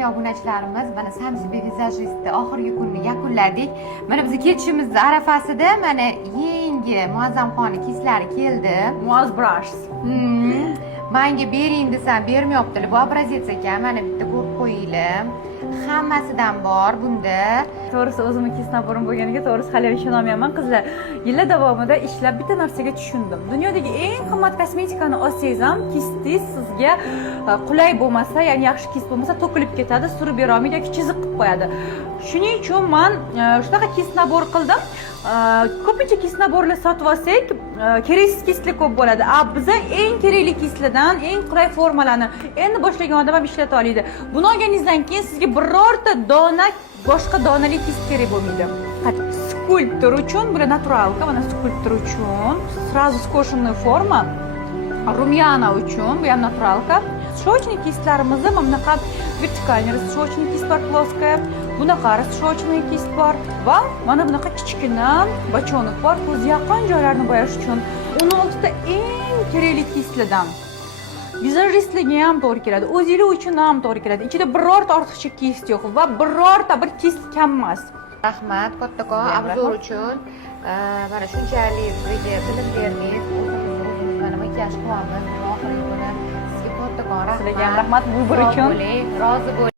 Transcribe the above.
hurmatli obunachilarimiz, mana Samsibi vizajistni oxirgi kunni yakunladik. Mana biz ketishimiz arafasida mana yangi Muazzamxonni kislari keldi. Muaz Brush. Menga bering desam bermayaptilar. Bu obrazets ekan. Mana bitta ko'rib qo'yinglar. Hammasidan bor bunda. To'g'risi o'zimni kis naborim bo'lganiga to'g'risi hali ishonolmayman qizlar. Yillar davomida ishlab bitta narsaga tushundim. Dunyodagi eng qimmat kosmetikani olsangiz ham kistingiz sizga qulay bo'lmasa, ya'ni yaxshi kis bo'lmasa to'kilib ketadi, surib bera olmaydi yoki chiziq qilib qo'yadi. Shuning uchun men shunaqa kis nabor qildim. Ko'pincha kis naborlar sotib olsak, keraksiz kislar ko'p bo'ladi. Biza eng kerakli kislardan eng qulay formalarni endi boshlagan odam ham ishlata oladi. Buni olganingizdan keyin sizga birorta dona boshqa donali kis kerak bo'lmaydi. Skulptor uchun, bu naturalka, mana skulptor uchun сразу скошенная форма. Rumyana uchun, bu ham naturalka. Срочный kislarimiz mana bunaqa vertikalniy срочный kis bor, плоская. Bunaqa срочный kis bor va mana bunaqa kichkina bachonok bor, ko'z yaqin joylarni bo'yash uchun 16 ta eng kerakli kislardan. Vizajistlarga ham to'g'ri keladi, o'zingiz uchun ham to'g'ri keladi. Ichida birorta ortiqcha kis yo'q va birorta bir kis kam emas. Rahmat kattakon obzor uchun. Mana shunchalik bizga bilim berdingiz. O'zimiz mana makiyaj qilamiz. Oxirgi kuni sizga kattakon rahmat. Sizlarga ham rahmat bu bir uchun. Rozi bo'ling.